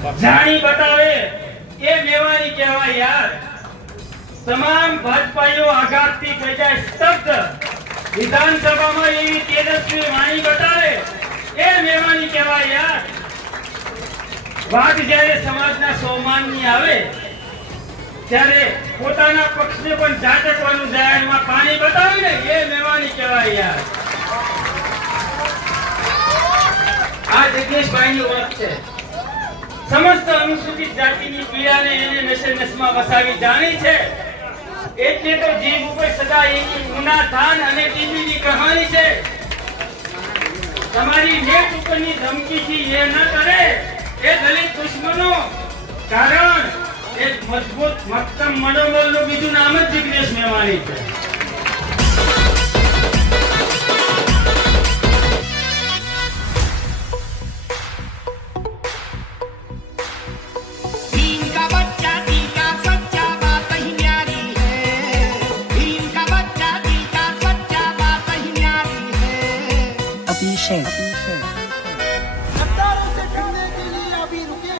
જાણી બતાવે એ મેવાણી કહેવાય યાર। તમામ ભાજપાઈઓ આઘાતથી થઈ જાય સ્તબ્ધ। વિધાનસભામાં એવી તેજસ્વી વાણી બતાવે એ મેવાણી કહેવાય યાર। વાત જ્યારે સમાજના સન્માનની આવે ત્યારે પોતાના પક્ષને પણ ઝાટકવાનું જાહેરમાં પાણી બતાવે ને એ મેવાણી કહેવાય યાર। આ જગ્નેશભાઈની ઓળખ છે। સમસ્ત અનુસૂચિત જાતિની પીડાને એને નશે નસમાં વસાવી જાણી છે। એટલે તો જીભ ઉપર સદા એની ઉના થાન અને ટીવીની કહાની છે। તમારી નેટ ઉપરની ધમકીથી એ ન કરે એ દલિત દુશ્મનો, કારણ એ મજબૂત મક્કમ મનોબળનું બીજું નામ જ જિગ્નેશ મેવાણી છે। Abhishek.